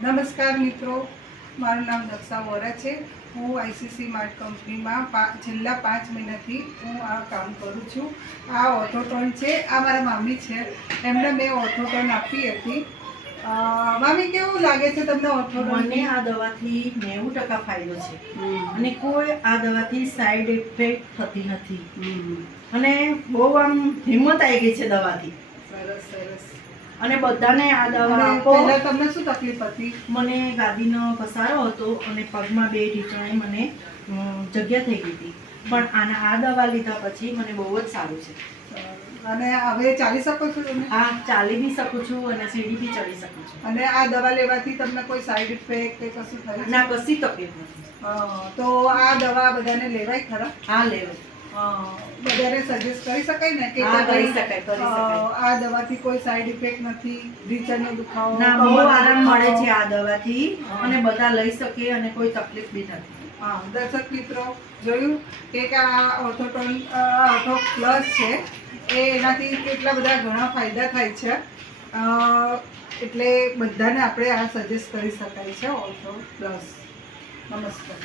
નમસ્કાર મિત્રો, મારું નામ દક્ષા વોરા છે। હું આઈસીસી માર્ટ કંપનીમાં છેલ્લા 5 મહિનાથી હું આ કામ કરું છું। આ ઓર્થોટોન છે, આ મારા મામી છે, એમને મેં ઓર્થોટોન આપી હતી। મામી, કેવું લાગે છે તમને ઓર્થોટોન? મને આ દવાથી 90% ફાયદો છે અને કોઈ આ દવાથી સાઈડ ઇફેક્ટ થતી નથી અને બહુ આમ હિંમત આવી ગઈ છે દવાથી। સરસ સરસ। અને બધાને આ દવા આપો। પહેલા તમને શું તકલીફ હતી? મને ગાદીનો ઘસારો હતો અને પગમાં 2 ઢીંચણે મને જગ્યા થઈ ગઈ હતી, પણ આ દવા લીધા પછી મને બહુ જ સારું છે। અને હવે ચાલી શકો છો તમે? હા, ચાલી બી શકું છું અને સીડી બી ચડી શકું છું। અને આ દવા લેવાથી તમને કોઈ સાઈડ ઇફેક્ટ કે કશું થયું? ના, કશી તકલીફ નથી। તો આ દવા બધાને લેવાય ખરા? હા, લેવાય। બધાને સજેસ્ટ કરી શકાય ને કે હા, કરી ભાઈ શકાય। આ દવાથી કોઈ સાઈડ ઇફેક્ટ નથી, ઢીંચણનો દુખાવો? ના, બહુ આરામ મળે છે આ દવાથી અને બધા લઈ શકે અને કોઈ તકલીફ બી નથી। હા, દર્શક મિત્રો, જોયું કે આ ઓર્થોટોન ઓર્થો પ્લસ છે, એનાથી કેટલા બધા ઘણા ફાયદા થાય છે, એટલે બધાને આપણે આ સજેસ્ટ કરી શકાય છે ઓર્થો પ્લસ। નમસ્કાર।